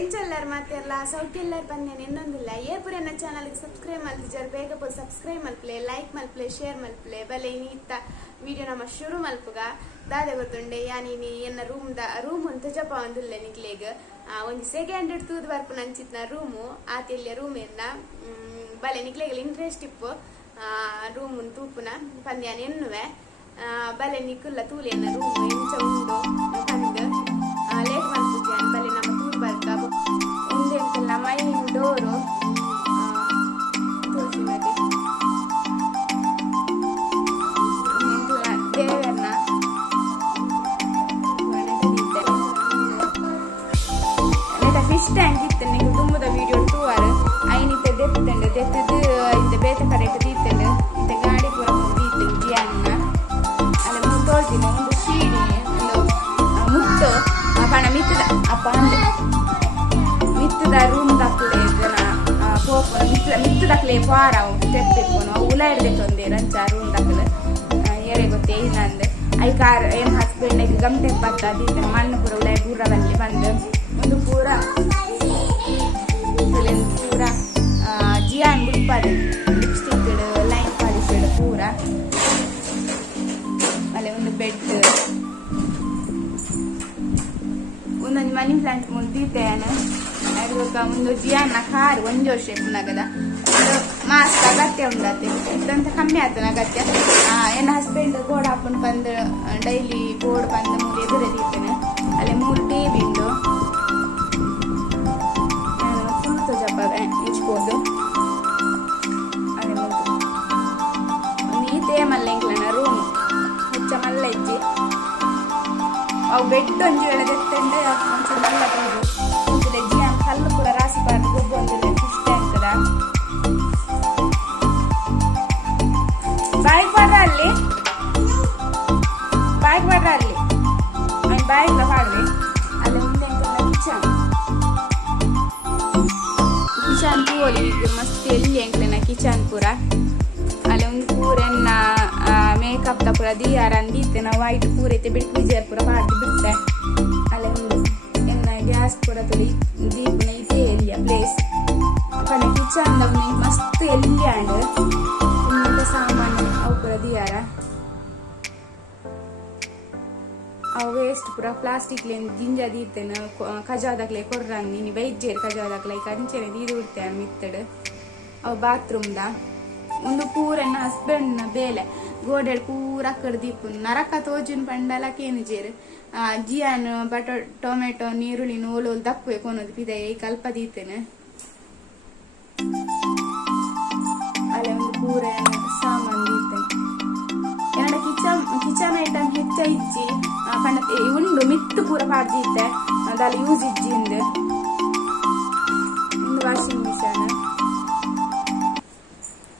ಎಂಚೆಲ್ಲರ್ ಮಾತೆಲ್ಲ ಸೌಖ್ಯೆಲ್ಲರ್ ಬನ್ನೇನು ಇನ್ನೊಂದಿಲ್ಲ ಏಪುರ ನನ್ನ ಚಾನಲ್ಗೆ ಸಬ್ಸ್ಕ್ರೈಬ್ ಮಲ್ತಿದ್ದಾರೆ ಬೇಗ ಪೋಲ್ ಸಬ್ಸ್ಕ್ರೈಬ್ ಮಲ್ಪಲೆ ಲೈಕ್ ಮಲ್ಪಲೆ ಶೇರ್ ಮಲ್ಪಲೆ ಬಲೆ ನೀತ ವಿಡಿಯೋ ನಮ್ಮ ಶುರು ಮಲ್ಪುಗ ದಾದೆ ಗೊತ್ತುಂಡೆ ಯಾನಿ ಎನ್ನ ರೂಮ್ ಅಂತ ಜಪ ಒಂದಿಲ್ಲ ನಿಕ್ಲೇಗ ಒಂದು ಸೆಕೆಂಡ್ ತೂದು ಬರ್ಪು ನಂಚಿತ್ನ ರೂಮು ಆತಿಲ್ಲ ರೂಮ್ ಎಲ್ಲ ಬಲೆ ನಿಕ್ಲೇಗ ಇಂಟ್ರೆಸ್ಟ್ ಇಪ್ಪು ರೂಮ್ ತೂಪುನ ಪಂದ್ಯಾನ ಎನ್ನುವೆ ಬಲೆ ನಿಕ್ಕುಲ್ಲ ತೂಲೆನ್ನ ರೂಮ್ ಎಂಚ ಉಂಡು ಪಂದ್ ಲೇಟ್ ಮಾಡ್ತಿದ್ದೆ ಬಲೆ ನಮ್ಮ ತೂರು ಬರ್ಕ ಉಂದೆಂತೆಲ್ಲ ಮೈನ್ ಡೋರು ತುಳಸಿ ಮನೆ ದೇವರನ್ನ ಫಿಶ್ ಟ್ಯಾಂಕ್ ಇತ್ತು ನೀವು ತುಂಬದ ವಿಡಿಯೋ ಟೂರ್ ಐನಿತ್ತ ದೆತ್ತಂಡು ದೆತ್ತದು ಇಂದ ಬೇತೆ ಕಡೆ ದೀತಂಡು ಇಂದ ಗಾಡಿ ಪೂರ ದೀತು ಜಿಯನ್ನ ಅಲ್ಲಿ ಮುಂದೋಳ್ತೀನಿ ಒಂದು ಶೀಡಿ ಒಂದು ಮುಟ್ಟು ಪಣ ಮಿತ್ತದ ಅಪ್ಪ ಅಂದ್ರೆ ಮಿತ್ತದ ರೂಮ್ ದಾಕ್ಲೆ ಪೋಪನ ಮಿತ್ತು ದಾಕ್ಲೆ ಪಾರ ತೆತ್ತಿಪ್ಪನು ಉಲ ಹಿಡ್ದೈತೊಂದೇ ರಂಚ ರೂಮ್ ದಾಕ್ಲೆ ಏರೆ ಗೊತ್ತೇ ಇನ್ನಂದು ಐ ಕಾರ್ ಏನು ಹಸ್ಬೆಂಡ್ ಐದು ಗಮಟೆ ಪತ್ತ ದೀತನ ಮಣ್ಣು ಪೂರ ಉಲ ಬುರ್ರದಲ್ಲಿ ಬಂದು ಒಂದು ಪೂರ ಪೂರ ಜಿಯಾನ್ ಬುಡ್ಪಾದೆ ಲಿಪ್ಸ್ಟಿಕ್ ಲೈನ್ ಪಾಲಿಸಿಡ್ ಪೂರ ಅಲ್ಲೇ ಒಂದು ಬೆಡ್ ಒಂದೊಂದು ಮನಿ ಪ್ಲಾಂಟ್ ಮುಂದಿದ್ದೇನೆ ಅದಕ್ಕೆ ಒಂದು ಜಿಯಾನ ಕಾರ್ ಒಂದು ವರ್ಷ ನಗದ ಮಾಸ್ಕ್ ಅಗತ್ಯ ಉಂಡತ್ತೆ ಇದಂತ ಕಮ್ಮಿ ಆಯ್ತು ಅಗತ್ಯ ಏನು ಹಸ್ಬೆಂಡ್ ಗೋಡ್ ಹಾಕೊಂಡು ಬಂದು ಡೈಲಿ ಬೋರ್ಡ್ ಬಂದು ಮೂರು ಎದುರು ಎದೀತೇನೆ ಅಲ್ಲಿ 3 ಟಿವಿ ಉಂಟು ಫುಲ್ ಜಪ ಇಚ್ಬೋದು ಅದೇ ಈತೇ ಮಲ್ಲ ಎಂಕ್ಲನ ರೂಮ್ ಹೆಚ್ಚ ಮಲ್ಲ ಇಜ್ಜಿ ಅವು ಬೆಡ್ ಒಂಜಿ ವೇಳೆ ತೆತ್ತಂಡೆ ಒಂಚೂರು ಮಲ್ಲ ತೋದು ಒಂದಿಲ್ಲ ಜಿಯಾನ್ ಕಲ್ಲು ಕೂಡ ರಾಸಿ ಬಾರ್ದು ಗೊಬ್ಬು ಒಂದಿಲ್ಲ ಫಿಶ್ ಟ್ಯಾಂಕದ ಬಾಯ್ಗೆ ಬರ್ರ ಅಲ್ಲಿ ಬಾಯ್ಗೆ ಬರ್ರ ಅಲ್ಲಿ ಬಾಯ್ಗೆ ಪಾಡ್ರಿ ಅಲ್ಲಿ ಮುಂದೆ ಕಿಚನ್ ಕಿಚನ್ ಪೂಲಿ ಮಸ್ತ್ ಎಲ್ಲಿ ಎಂಕ್ಲೆನ ಕಿಚನ್ ಪೂರ ಅಲ್ಲಿ ಒಂದು ಪೂರೆನ್ನ ಮೇಕಪ್ ದ ಪೂರ ದಿಯಾರ ಅಂದಿತ್ತೆ ನಾವು ವೈಟ್ ಪೂರ ಐತೆ ಬಿಟ್ಟು ವಿಜಯ ಪೂರ ಪಾಡ್ದು ಬಿಟ್ಟೆ ಅಲ್ಲಿ ಒಂದು ಎನ್ನ ಗ್ಯಾಸ್ ಪೂರ ತುಳಿ ದೀಪನ ಐತೆ ಎಲ್ಲಿಯ ಪ್ಲೇಸ್ ಕಣ ಕಿಚನ್ ಮಸ್ತ್ ಎಲ್ಲಿ ಆಂಡ್ ಇನ್ನೊಂದು ಸಾಮಾನು ಅವು ಪೂರ ದಿಯಾರ ಅವು ವೇಸ್ಟ್ ಪೂರ ಪ್ಲಾಸ್ಟಿಕ್ ಜಿಂಜ ದೀರ್ತೇನೆ ಕಜಾದಾಗ್ಲೆ ಕೊರ್ರಂಗ್ ನೀನು ಬೈಜ್ಜೇರು ಕಜಾದಾಗ್ಲ ಈ ಕಂಚೆನೆ ದೀದು ಬಿಡ್ತೇನೆ ಮಿತ್ತಡು ಅವು ಬಾತ್ರೂಮ್ದ ಒಂದು ಪೂರನ್ನ ಹಸ್ಬೆಂಡ್ನ ಬೇಲೆ ಗೋಡೆಡ್ ಪೂರ ಕಡ್ದೀಪು ನರಕ ತೋಜುನ್ ಪಂಡಲಕೇನು ಜೇರು ಜಿಯಾನ್ ಟೊಮೆಟೊ ನೀರುಳ್ಳಿ ನೋಲು ದಪ್ಪು ಕೊನೋದು ಪಿದೆ ಕಲ್ಪ ದೀತೇನೆ ಅಲ್ಲೇ ಒಂದು ಪೂರ ಸಾಮಾನು ದೀತೇನೆ ಎರಡು ಕಿಚನ್ ಐಟಮ್ ಹೆಚ್ಚ ಇಜ್ಜಿ ಪಂಡ ಉಂಡು ಮಿತ್ತು ಪೂರ ಪಾಡ್ದಿತ್ತೆ ಅದಲ್ಲಿ ಯೂಸ್ ಇಜ್ಜಿಂದು ಒಂದು ವಾಷಿಂಗ್ ಮಿಷನ್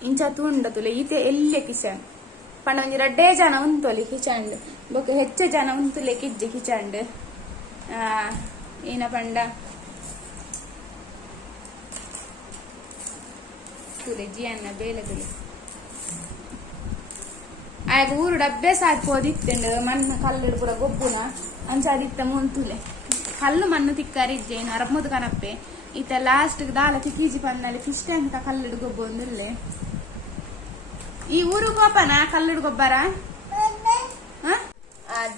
ಇಂಚ ತುಂಡತುಲೆ ಈತೆ ಎಲ್ಲೆ ಕಿಚನ್ ಪಂಡ ಒಂಜಿ 2 ಜನ ಉಂತೊಲಿ ಕಿಚಂಡ್ ಬೊಕ್ಕ ಹೆಚ್ಚು ಜನ ಉಂತುಲೆ ಕಿಜ್ಜಿ ಕಿಚಂಡ್ ಏನ ಪಂಡ ತುಲೆ ಜಿಯನ್ನ ಬೇಲೆ ತುಲೆ ಆಗ ಊರು ಡಬ್ಬೆ ಸಾಕ್ಬೋದಿತ್ತಂಡು ಮಣ್ಣು ಕಲ್ಲು ಪೂರ ಗೊಬ್ಬುನ ಅಂಚಾದಿತ್ತ ಮುಂತುಲೆ ಕಲ್ಲು ಮಣ್ಣು ತಿಕ್ಕಾರಿಜ್ಜೇನು ಅರಮ್ಮದು ಕನಪ್ಪೆ ಈತ ಲಾಸ್ಟ್ ದಾಲ ತಿಕ್ಕೀಜಿ ಪನ್ನಲ್ಲಿ ಫಿಶ್ ಟ್ಯಾಂಕ್ ಕಲ್ಲಿಡು ಗೊಬ್ಬ ಒಂದಿಲ್ಲೆ ಈ ಊರು ಗೋಪನ ಕಲ್ಲಿಡು ಗೊಬ್ಬರ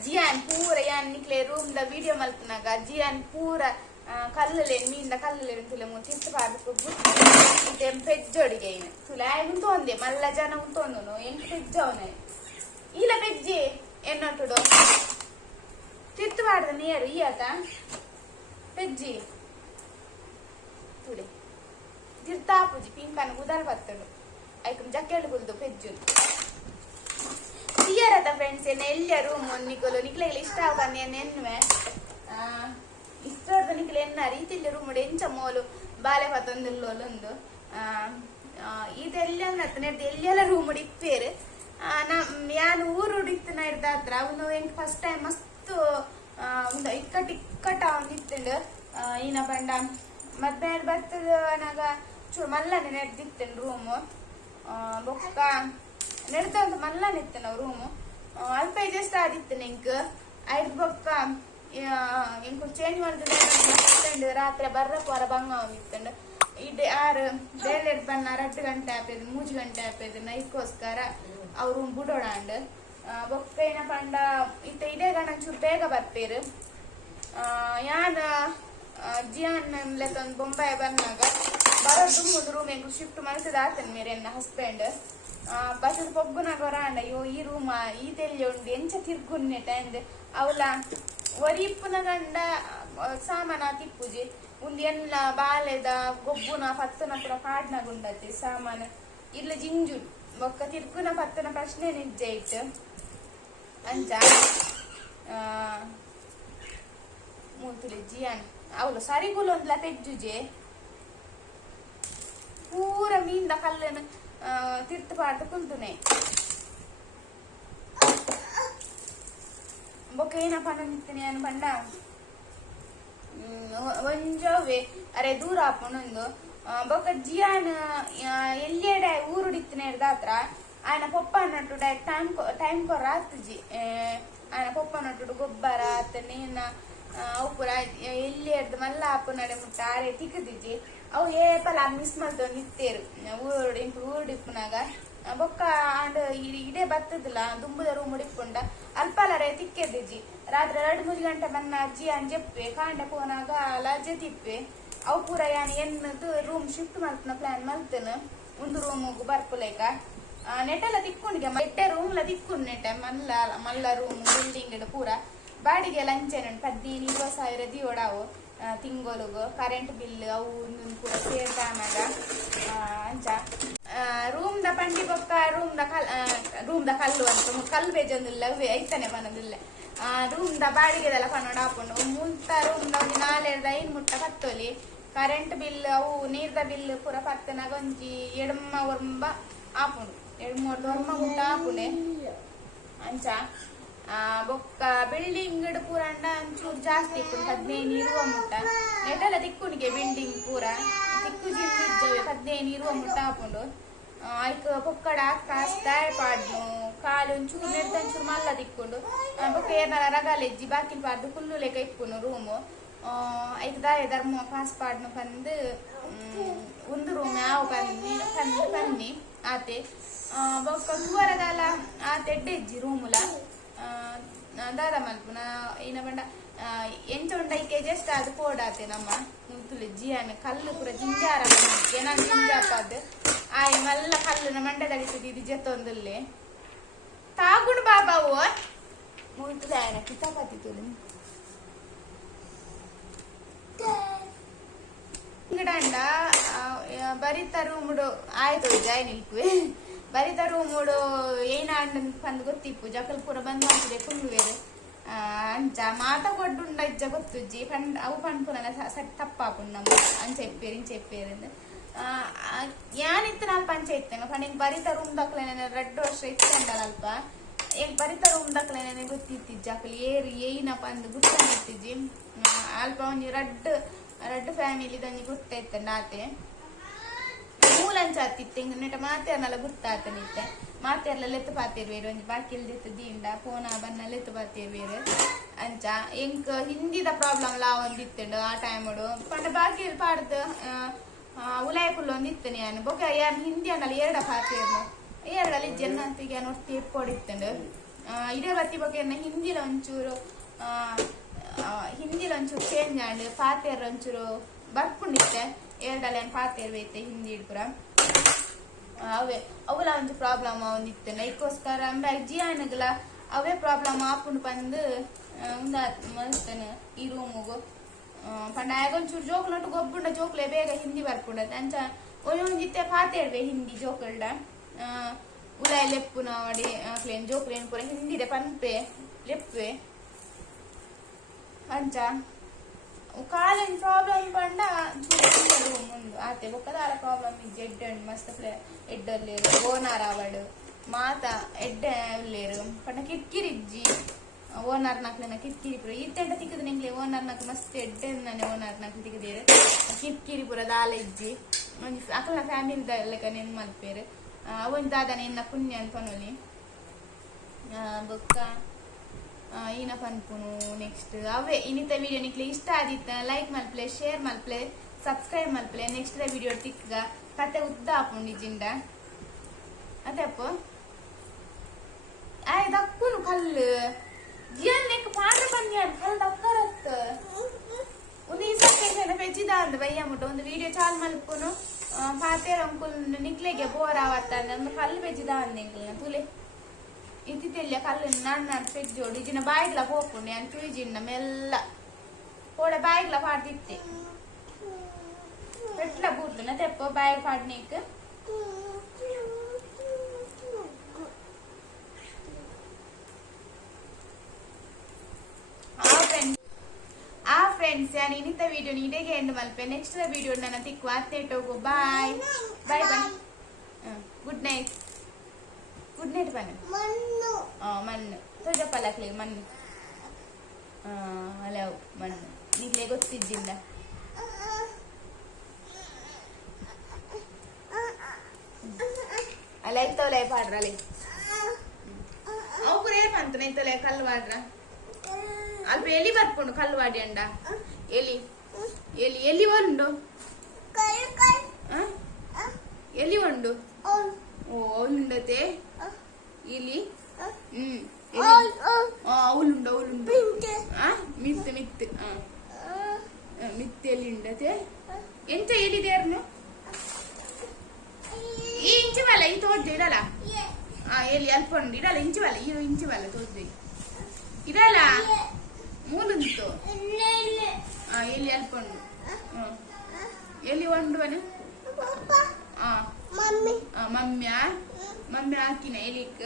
ಜಿಯಾನ್ ಪೂರ ಯಾನ್ ನಿಕ್ಲೆ ರೂಮ್ ದ ವಿಡಿಯೋ ಮಲ್ಪನಾಗ ಜಿಯಾನ್ ಪೂರ ಕಲ್ಲಲೆ ಮೀಂದ ಕಲ್ಲಲೆ ತುಲೆ ತಿರ್ತು ಪಾರ್ದು ಕೊಬ್ಬು ಇತ್ತೆ ಪೆಜ್ಜೊಡಿಗೆ ಏನು ತುಲೆ ಉಂತೊಂದೆ ಮಲ್ಲ ಜನ ಉಂತೊಂದು ಎಂಟು ಪೆಜ್ಜವನೆ ಇಲ್ಲ ಪೆಜ್ಜಿ ಎನ್ನೊಟ್ಟುಡು ತಿರ್ತು ಪಾಡ್ದ ನೀರು ಈಯತ ಪೆಜ್ಜಿ ತುಲೆ ತಿರ್ತಾಪುಜಿ ಪಿಂಕನ ಉದರ್ ಬತ್ತಡು ಐಕಂ ಜಕ್ಕೆಳು ಗುಲ್ದು ಪೆಜ್ಜು ಸಿಯರದ ಫ್ರೆಂಡ್ಸ್ ಏನ ಎಲ್ಲಿಯ ರೂಮ್ ನಿಕ್ಕಲು ನಿಕ್ಲೆಗಳು ಇಷ್ಟ ಆಗಂದು ಎನ್ನುವೆ ಇಷ್ಟದ ನಿಕ್ಲೆ ಎನ್ನ ರೀತಿಯಲ್ಲಿ ರೂಮ್ ಎಂಚ ಮೋಲು ಬಾಲೆ ಪತ್ತೊಂದುಲ್ಲೊಂದು ಇದೆಲ್ಲ ನೆಡ್ದು ಎಲ್ಲಿಯೆಲ್ಲ ರೂಮ್ ಇಪ್ಪೇರು ಯಾನು ಊರು ಇತ್ತು ನಡ್ದ ಹತ್ರ ಅವನು ಹೆಂಗ್ ಫಸ್ಟ್ ಟೈಮ್ ಮಸ್ತ್ ಒಂದು ಇಕ್ಕಟ್ಟ ಒಂದಿತ್ತಂಡು ಈನ ಬಂಡ ಮಧ್ಯಾಹ್ನ ಬರ್ತದ ನಾಗ ಚೂರು ಮಲ್ಲನೆ ನೆಡ್ದಿತ್ತೇನು ರೂಮು ಬೊಕ್ಕ ನೆಡ್ದ ಒಂದು ಮಲ್ಲನೆ ಇತ್ತು ನಾವು ರೂಮು ಅಲ್ಪ ಜಸ್ಟ್ ಆದಿತ್ತು ನಿಂಕ್ ಐದು ಬೊಕ್ಕ ఇంకో చేంజ్ ಮಾಡ್ತಿದ್ದೆ ರಾತ್ರಿ ಬರ್ರ ಪೋರ ಬಂಗ ಇತ್ತಂಡ ಇಡ್ಡೆ 6 ಬೇಳೆ ಬನ್ನ 2 ಗಂಟೆ ಆಪೇದು 3 ಗಂಟೆ ಆಪೇದು ನೈಕೋಸ್ಕರ ಅವ್ರು ಬಿಡೋಣ ಅಂಡ್ ಬೊಕ್ಕೈನ ಪಂಡ ಇತ್ತ ಇಡೇ ಗಣ ಚೂರು ಬೇಗ ಬರ್ಪೇರು ಯಾನ ಜಿಯಾನ್ ಲೆತ್ತೊಂದು ಬೊಂಬಾಯಿ ಬಂದಾಗ ಬರೋದು ಒಂದು ರೂಮ್ ಹೆಂಗ್ ಶಿಫ್ಟ್ ಮಾಡ್ತದ ಆತನ ಮೇರೆ ನನ್ನ ಹಸ್ಬೆಂಡ್ ಬಸದ ಪೊಗ್ಗುನಾಗ ಹೊರಾಂಡ ಅಯ್ಯೋ ಈ ರೂಮ ಈ ತೆಲ್ಲಿ ಉಂಡು ಎಂಚ ತಿರ್ಗುನ್ನೆಟ ಅಂದ್ ಅವಳ ಒರಿಪ್ಪುನ ಗಂಡ ಸಾಮಾನ ತಿಪ್ಪುಜಿ ಉಂದು ಎಲ್ಲ ಬಾಲೆದ ಗೊಬ್ಬುನ ಪತ್ತನ ಪುರ ಕಾಡ್ನಾಗ ಉಂಡತಿ ಸಾಮಾನು ಇಲ್ಲ ಜಿಂಜು ಒಕ್ಕ ತಿರ್ಗುನ ಪತ್ತನ ಪ್ರಶ್ನೆ ನಿಜ ಇತ್ತು ಅಂಚ ಮೂತುಲೆ ಜಿಯಾನ್ ಅವಳು ಸರಿಗುಲೊಂದ್ಲ ಪೆಜ್ಜುಜೆ ಪೂರ ಮೀಂದ ಕಲ್ಲನ್ನು ತಿರ್ತು ಪಾಡ್ದು ಕುಲ್ತುನೆ ಬೊಕ್ಕ ಏನಪ್ಪ ನಿಂತೀನಿ ಅನ್ ಪಂಡ ಒಂಜೋವೆ ಅರೆ ದೂರ ಆಪುಣೊಂದು ಬೊಕ್ಕ ಜಿಯಾನ್ ಎಲ್ಲಿಯಡ ಊರುಡಿತ್ತಿನ ದಾತ್ರ ఆయన ಪಪ್ಪ ಅన్నಟ್ಟು ಟೈಮ್ ಕೊರ ಆತುಜಿ ఆయన ಪಪ್ಪ ಅన్నಟ್ಟು ಗೊಬ್ಬರ ಆತ ನೀನ ಅವು ಪುರ ಎಲ್ಲಿ ಎಡ್ದು ಮಲ್ಲ ಆಪು ನಡೆ ಮುಟ್ಟ ಆರೆ ತಿಕ್ಕದಿಜ್ಜಿ ಅವು ಏಪಲ ಮಿಸ್ ಮಾಡ್ತವ್ ನಿತ್ತೇರು ಊರುಡಿಪ್ಪುನಾಗ ಬೊಕ್ಕ ಆಂಡ್ ಇಡೇ ಬತ್ತದಿಲ್ಲ ದುಂಬುದ ರೂಮ್ ಉಡಿಪುಂಡ ಅಲ್ಪಲರೆ ತಿಕ್ಕೆದಿಜ್ಜಿ ರಾತ್ರಿ 2-3 ಗಂಟೆ ಬನ್ನ ಅಜ್ಜಿ ಅಂಜೆಪ್ಪೆ ಕಾಂಡೆ ಪೋನಾಗ ಲಜ್ಜೆ ತಿಪ್ಪೆ ಅವು ಪೂರ ಯಾನ್ ಎನ್ನದು ರೂಮ್ ಶಿಫ್ಟ್ ಮಾಡ್ತನ ಪ್ಲಾನ್ ಮಲ್ತನ ಒಂದು ರೂಮ್ ಬರ್ಪುಲೇಕ ನೆಟ್ಟೆಲ್ಲ ತಿಕ್ಕೊಂಡಿಗೆ ಎಟ್ಟೆ ರೂಮ್ಲ ತಿಕ್ಕೊಂಡು ನೆಟ್ಟೆ ಮಲ್ಲ ರೂಮ್ ಬಿಲ್ಡಿಂಗ್ ಪೂರ ಬಾಡಿಗೆ ಲಂಚೆನ 15-20 ದಿಯೋಡಾವು ತಿಂಗೊಲುಗು ಕರೆಂಟ್ ಬಿಲ್ ಅವು ಪೂರ ಸೇರ್ದಾನಾಗ ಅಂಚ ರೂಮ್ ದ ಪಂಡಿ ಬೊಕ್ಕ ರೂಮ್ ದ ಕಲ್ಲು ಅಂತ ಕಲ್ಲು ಬೇಜೊಂದಿಲ್ಲ ಅವೇ ಐತಾನೆ ಬನ್ನದಿಲ್ಲ ರೂಮ್ ದ ಬಾಡಿಗೆದೆಲ್ಲ ಪನ್ನೋಡ ಹಾಕೊಂಡು ಮುಂತ ರೂಮ್ ದ ಒಂದು 4-5 ಮುಟ್ಟ ಕತ್ತೊಲಿ ಕರೆಂಟ್ ಬಿಲ್ ಅವು ನೀರ್ದ ಬಿಲ್ ಪೂರ ಪತ್ತನಾಗ ಒಂಜಿ ಎಡಮ್ಮ ಒರ್ಂಬ ಆಪುಂಡು 2-3 ಮುಟ್ಟ ಆಪುಂಡೆ ಅಂಚ ಬೊಕ್ಕ ಬಿಲ್ಡಿಂಗ್ ಪೂರಂಡ ಒಂಚೂರು ಜಾಸ್ತಿ ಇಪ್ಪುಂಡು 15 ಮುಟ್ಟ ನೆಟೆಲ್ಲ ತಿಕ್ಕುನಿಗೆ ಬಿಲ್ಡಿಂಗ್ ಪೂರ ತಿಕ್ಕು ಜಿಂದಿಜ್ಜವೆ 15 ಮುಟ್ಟ ಆಪುಂಡು ಐಕ್ ಪೊಕ್ಕಡ ಕಾಸ್ತಾಯ್ ಪಾಡ್ನು ಕಾಲು ಒಂಚೂರು ನೆಡ್ದಂಚೂರು ಮಲ್ಲ ತಿಕ್ಕೊಂಡು ಬೊಕ್ಕ ಏನಾರ ರಗಾಲೆಜ್ಜಿ ಬಾಕಿಲ್ ಪಾಡ್ದು ಫುಲ್ಲು ಲೆಕ್ಕ ಇಪ್ಪುನು ರೂಮು ಐಕ್ ದಾಯ ಧರ್ಮ ಪಾಸ್ ಪಾಡ್ನು ಬಂದು ಒಂದು ರೂಮ್ ಯಾವ ಬನ್ನಿ ಆತೆ ಬೊಕ್ಕ ತೂವರಗಾಲ ಆತೆ ಎಡ್ಡೆಜ್ಜಿ ರೂಮುಲ ದಾದ ಮಲ್ಪುನ ಇನ್ನ ಬಂಡ ಎಂಚ ಉಂಡ ಐಕೆ ಜಸ್ಟ್ ಅದು ಪೋಡಾತೆ ನಮ್ಮ ಮುತ್ತುಲೆ ಜಿಯಾನ ಕಲ್ಲು ಪೂರ ಜಿಂಜಾರ ಏನ ಜಿಂಜಾಪದ್ ಆಯ್ ಮಲ್ಲ ಕಲ್ಲುನ ಮಂಡದಳಿಸಿದ ಇದು ಜೆತ್ತೊಂದುಲ್ಲೆ ತಾಗುಣು ಬಾಬಾವು ಮುತ್ತುಲೆ ಆಯನ ಕಿತಾಪತಿ ತುಳು ಇಂಗಡಂಡ ಬರಿತ ರೂಮುಡು ಆಯ್ತು ಜಾಯ್ ನಿಲ್ಪುವೆ ಬರಿತ ರೂಮುಡು ಏನ ಅಂಡ್ ಪಂದ್ ಗೊತ್ತಿಪ್ಪು ಜಕಲ್ ಪೂರ ಬಂದ್ ಮಾಡ್ತಿದೆ ಫುಲ್ ಬೇರೆ ಅಂಚ ಮಾತ ಕೊಡ್ಡುಂಡ ಇಜ್ಜ ಗೊತ್ತುಜ್ಜಿ ಪಂಡ್ ಅವು ಪಂಡ್ಪುನ ಸಟ್ ತಪ್ಪಾಪುಂಡು ನಮ್ಮ ಅಂಚ ಎಪ್ಪೇರು ಇಂಚ ಎಪ್ಪೇರಿಂದ ಯಾನಿತ್ತು ನಾಲ್ಕು ಪಂಚ ಇತ್ತೇನೆ ಪಂಡ್ ಬರಿತ ರೂಮ್ ದಕ್ಲೇನೆ 2 ವರ್ಷ ಇತ್ತಂಡಲ್ಲ ಅಲ್ಪ ಏನ್ ಬರಿತ ರೂಮ್ ದಕ್ಲೇನೆ ಗೊತ್ತಿತ್ತಿಜ್ಜ ಅಕಲ್ ಏರು ಏಯ್ನಪ್ಪ ಅಂದ್ ಗುರ್ತಿಜ್ಜಿ ಅಲ್ಪ ಒಂಜಿ ರಡ್ಡ್ ಫ್ಯಾಮಿಲಿ ದಂಜಿ ಗುರ್ತೈತಂಡ ಆತೆ ಮೂಲಂಚ ಆತಿತ್ತೆ ಹಿಂಗ ನೆಟ ಮಾತೇರ್ನೆಲ್ಲ ಗುರ್ತಾತನಿತ್ತೆ ಮಾತೇರ್ಲ ಲೆತ್ತು ಪಾತೇರ್ವೇರು ಒಂಜಿ ಬಾಕಿಲ್ದಿತ್ತು ದೀಂಡ ಪೋನ ಬನ್ನ ಲೆತ್ತು ಪಾತೇರ್ವೇರು ಅಂಚ ಎಂಕ್ ಹಿಂದಿದ ಪ್ರಾಬ್ಲಮ್ ಲಾ ಒಂದಿತ್ತಂಡು ಆ ಟೈಮಡು ಪಂಡ ಬಾಕಿಲ್ ಪಾಡ್ದು ಉಲಾಯಕುಲ್ಲ ಒಂದಿತ್ತನೆ ಯಾನು ಬೊಕ ಯಾನ್ ಹಿಂದಿ ಅನ್ನಲ್ಲ 2 ಪಾತೇರ್ನು 2 ಜನ್ನಂತಿಗೆ ನೋಡ್ತಿ ಕೊಡಿತ್ತಂಡು ಇದೇ ಬತ್ತಿ ಬಗ್ಗೆ ಹಿಂದಿಲ ಒಂಚೂರು ಚೇಂಜ್ ಆಂಡ್ ಪಾತೇರ್ ಒಂಚೂರು ಬರ್ಪುಂಡಿತ್ತೆ 2 ಪಾತೇರ್ ಬೇತೆ ಹಿಂದಿ ಪುರ ಅವೇ ಅವಲ ಒಂಚು ಪ್ರಾಬ್ಲಮ್ ಒಂದಿತ್ತೆ ನೈಕೋಸ್ಕರ ಜಿಯಾನಗಲ ಅವೇ ಪ್ರಾಬ್ಲಮ್ ಆಪುಂಡು ಬಂದು ಮಲ್ತೇನೆ ಈ ರೂಮುಗು ಪಂಡ ಆಗೊಂಚೂರು ಜೋಕ್ಲೊಟ್ಟು ಗೊಬ್ಬುಂಡ ಜೋಕ್ಲೆ ಬೇಗ ಹಿಂದಿ ಬರ್ಪುಂಡತ್ತೆ ಅಂಚ ಒಂಜಿತ್ತೆ ಪಾತೇರ್ವೆ ಹಿಂದಿ ಜೋಕಲ್ಡ ಉಲಾಯ ಲೆಪ್ಪುನ ವಡಿ ಕ್ಲೇನ್ ಜೋಕ್ಲೇನ್ ಪೂರ ಹಿಂದಿದೆ ಪನ್ಪೆ ಲೆಪ್ಪೆ ಅಂಚ ಕಾಲಿನ ಪ್ರಾಬ್ಲಮ್ ಪಂಡ ರೂಮ್ ಉಂಡು ಆತೆ ಬೊಕ್ಕದಾರ ಪ್ರಾಬ್ಲಮ್ ಇಜ್ಜಿ ಎಡ್ಡೆ ಉಂಡು ಮಸ್ತ್ ಎಡ್ಡಲ್ಲೇರು ಓನರ್ ಅವಡು ಮಾತ ಎಡ್ಡೆ ಉಲ್ಲೇರು ಪಂಡ ಕಿರ್ಕಿರಿಜ್ಜಿ ಓನರ್ ನಕ್ಲೆನ ಕಿರ್ಕಿರಿ ಪುರ ಇತ್ತೆಂಡ ತಿಕ್ಕದ ನಿಂಗ್ಲೆ ಓನರ್ ನಕ್ ಮಸ್ತ್ ಎಡ್ಡೆ ನನೆ ಓನರ್ ನಕ್ ತಿಕ್ಕದೇರು ಕಿರ್ಕಿರಿ ಪುರ ದಾಲ ಇಜ್ಜಿ ಒಂಜಿ ಅಕಲ್ನ ಫ್ಯಾಮಿಲಿ ಲೆಕ್ಕ ನೆನ್ ಮಲ್ಪೇರು ಅವೊಂದು ದಾದನ ಇನ್ನ ಪುಣ್ಯ ಅನ್ಪನೊಲಿ ಬೊಕ್ಕ ఈయన పనుకును నెక్స్ట్ అవే ఇనిత వీడియో నీకు ఇಷ್ಟ ఆదిత్త లైక్ మల్ప్లే షేರ್ మల్ప్లే సబ్స్క్రైబ్ మల్ప్లే నెక్ಸ್ಟ್ వీడియೋ ತಿಕ್ಕ ಕತೆ ಉದ್ದ ಆಪುಂಡಿ ಜಿಂಡ ಅದೇಪ್ಪು ಆಯ್ ದಕ್ಕುನು ಕಲ್ಲು ಜಿಯನ್ ನೆಕ್ ಪಾಡ್ರೆ ಬನ್ಯಾರು ಕಲ್ಲು ದಕ್ಕರತ್ತ ಒಂದು ಈ ಸಕ್ಕೇನ ಪೆಜ್ಜಿದ ಅಂದ ಬಯ್ಯ ಮುಟ್ಟ ಒಂದು ವಿಡಿಯೋ ಚಾಲ್ ಮಲ್ಪುನು ಪಾತೇರ ಅಂಕುಲ್ ನಿಕ್ಲೆಗೆ ಬೋರ್ ಆವತ್ತ ಅಂದ್ರೆ ಕಲ್ಲು ಪೆಜ್ಜಿದ ಅಂದ ತುಲೆ ఇంటితెల్ల కళ్ళు నన్ను పెద్దోడు ఇచ్చిన బాయిగ్లా పోకుండా అని చూసిన మెల్ల కూడా బాయిగ్లా పాడితే ఎట్లా పూర్తున్నా తెప్ప బాయిగ్ పాడి నీకు ఫ్రెండ్స్ ഞാൻ ഇന്നത്തെ വീഡിയോ ഇടേക്ക് ഉണ്ട് മൽപ്പേ നെക്സ്റ്റ് വീഡിയോ ನಾನು ತಿಕ್ಕು ಅತ್ತೇಟೋಗು bye bye bye good night good night ಬನ್ನಿ ಮಣ್ಣು ತುಜ ಪಲಕ್ಲಿ ಮಣ್ಣು ಅಲವು ಮಣ್ಣು ನೀಗ್ಲೇ ಗೊತ್ತಿದ್ದಿಲ್ಲ ಅಲ್ಲ ಇಂತವಲೇ ಪಾಡ್ರ ಅಲ್ಲಿ ಅವ್ರು ಏಮಂತ ಇಂತವಲೇ ಕಲ್ಲು ಪಾಡ್ರ ಅಲ್ಪ ಎಲಿ ಬರ್ಕೊಂಡು ಕಲ್ಲು ಪಾಡಿ ಅಂಡ ಎಲಿ ಎಲಿ ಎಲಿ ಉಂಡು ಎಲಿ ಉಂಡು ಓ ಅವಳುಂಡತೆ ಇಲ್ಲಿ ಅವಳುಂಡು ಅವಳುಂಡು ಮಿತ್ ಮಿತ್ ಮಿತ್ ಎಲ್ಲಿ ಉಂಡತೆ ಎಂತ ಎಲ್ಲಿದೇರ್ನು ಈ ಇಂಚು ಬಲ ಈ ತೋರ್ದು ಇಡಲ್ಲ ಎಲ್ಲಿ ಅಲ್ಪ ಉಂಡು ಇಡಲ್ಲ ಇಂಚು ಬಲ ಈ ಇಂಚು ಬಲ ತೋರ್ದು ಇಡಲ್ಲ ಮೂಲುಂಟು ಎಲ್ಲಿ ಅಲ್ಪ ಉಂಡು ಎಲ್ಲಿ ಉಂಡು ಬನ ಮಮ್ಮಿಯಾ ಮಮ್ಮಿ ಹಾಕಿನ ಎಲಿಕ್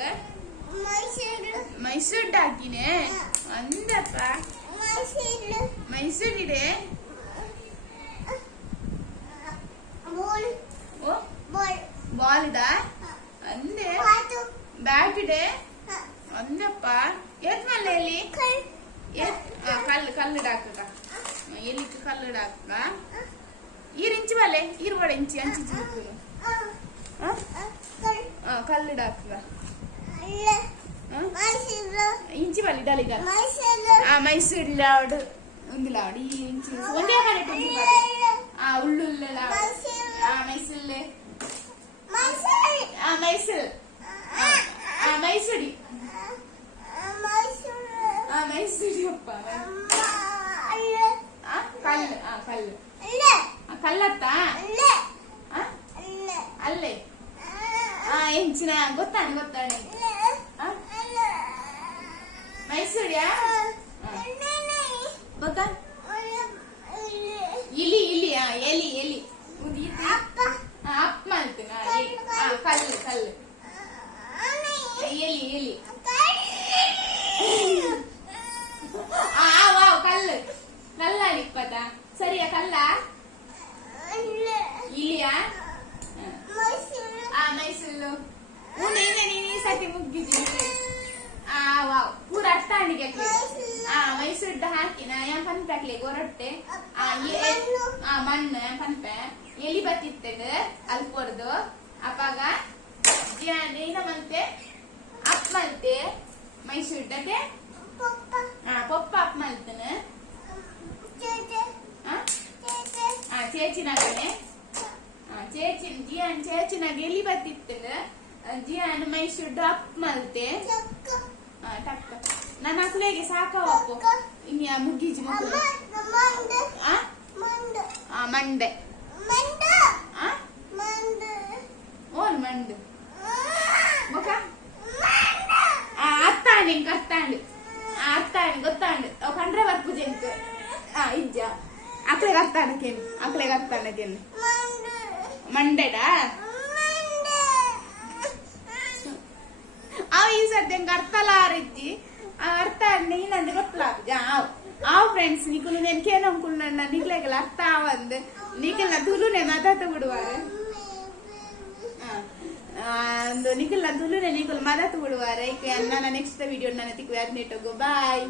ಮೈಸೂರ್ ಹಾಕಿನೆ ಅಂದಪ್ಪ ಮೈಸೂರ್ ಇದೆ ಬಾಲ್ ಇದ ಅಂದೆ ಬ್ಯಾಟ್ ಇದೆ ಅಂದಪ್ಪ ಏತ್ ಮಲ್ಲ ಎಲ್ಲಿ ಕಲ್ಲು ಕಲ್ಲು ಹಾಕಕ ಎಲಿಕ್ ಕಲ್ಲು ಹಾಕಕ ಈರಿಂಚು ಬಲೆ ಈರ್ಬಡ ಇಂಚಿ ಅಂಚಿ ಚಿಕ್ಕು ಕಲ್ಲಿಡಾಕ ಇಂಚಿ ಬಲ್ಲಿ ಡಲಿಗ ಮೈಸೂರು ಲಾಡು ಒಂದು ಲಾಡು ಈ ಇಂಚಿ ಒಂದೇ ಕಡೆ ಉಳ್ಳುಳ್ಳ ಮೈಸೂರೇ ಮೈಸೂರು ಮೈಸೂರಿ ಮೈಸೂರಿ ಅಪ್ಪ ಕಲ್ಲು ಕಲ್ಲು ಕಲ್ಲತ್ತ ಅಲ್ಲೇ ಎಂಚಿನ ಗೊತ್ತಾನೆ ಗೊತ್ತಾನೆ ಮೈಸೂರ್ಯಾ ಗೊತ್ತಾ ಇಲಿ ಇಲಿ ಎಲಿ ಎಲಿ ಅಪ್ಪ ಮಾಡ್ತೀನ ಕಲ್ಲು ಕಲ್ಲು ಎಲಿ ಎಲಿ ವಾವ್ ಕಲ್ಲು ಕಲ್ಲಾಡಿ ಇಪ್ಪತ್ತ ಸರಿಯಾ ಕಲ್ಲ ಇಲಿಯಾ ಮೈಸೂರು ನೀನೇ ಸತಿ ಮುಗಿದ್ದೀನಿ ವಾವ್ ಪೂರ ಅಟ್ಟಾಂಡಿಗೆ ಮೈಸೂರು ಹಾಕಿನ ಯಾನ್ ಪನ್ಪಾಕ್ಲೆ ಗೊರೊಟ್ಟೆ ಮಣ್ಣು ಯಾನ್ ಪನ್ಪೆ ಎಲಿ ಬತ್ತಿತ್ತದ ಅಲ್ಪೊರ್ದು ಅಪ್ಪಾಗ ಏನ ಮಲ್ತೆ ಅಪ್ ಮಲ್ತೆ ಮೈಸೂರ್ದಕ್ಕೆ ಪೊಪ್ಪ ಅಪ್ ಮಲ್ತನ ചേച്ചിനാകനെ ചേച്ചി ജിയാൻ ചേച്ചിനാಗ ಎಲ್ಲಿ ಬತ್ತಿತ್ತನ ಜಿಯಾನ್ ಮೈಸೂರು ಅಪ್ ಮಲ್ತೆ ಟಕ್ಕ ನನ್ನ ಅಕ್ಲೆಗೆ ಸಾಕವಪ್ಪು ಇನ್ಯಾ ಮುಗ್ಗಿಜಿ ಮುಗ್ಗು ಮಂಡೆ ಓಲ್ ಮಂಡು ಮುಖ ಅತ್ತಾಂಡಿ ಇಂಕ ಅತ್ತಾಂಡು ಅತ್ತಾಂಡಿ ಗೊತ್ತಾಂಡು ಅವ್ ಕಂಡ್ರೆ ಬರ್ಪುಜೆ ಇಂಕ ಇಜ್ಜ ಅಕ್ಲೆಗೆ ಅತ್ತಾಂಡಕೇನು ಅಕ್ಲೆಗೆ ಅತ್ತಾಂಡಕೇನು ಮಂಡೆಡಾ ಅವ್ ಈ ಸದ್ಯ ಅರ್ಥಲಾರಿಜ್ಜಿ ಅರ್ಥ ನೀನಂದು ಗೊತ್ತಲಾಗ ಆವ್ ಫ್ರೆಂಡ್ಸ್ ನಿಕುಲು నేను కేననుకున్నా నీకులేగల అర్థ ఆవంది నీకుల తులునే మదత ಬಿಡುವಾರೆ ನಿಕುಲ తులునే నీకుల మదత ಬಿಡುವಾರೆ ಈಗ ನನ್ನ ನೆಕ್ಸ್ಟ್ ವಿಡಿಯೋ ನನ್ನ ತಿಕ್ಕು ಯಾರ್ನೇಟೋಗೋ ಬಾಯ್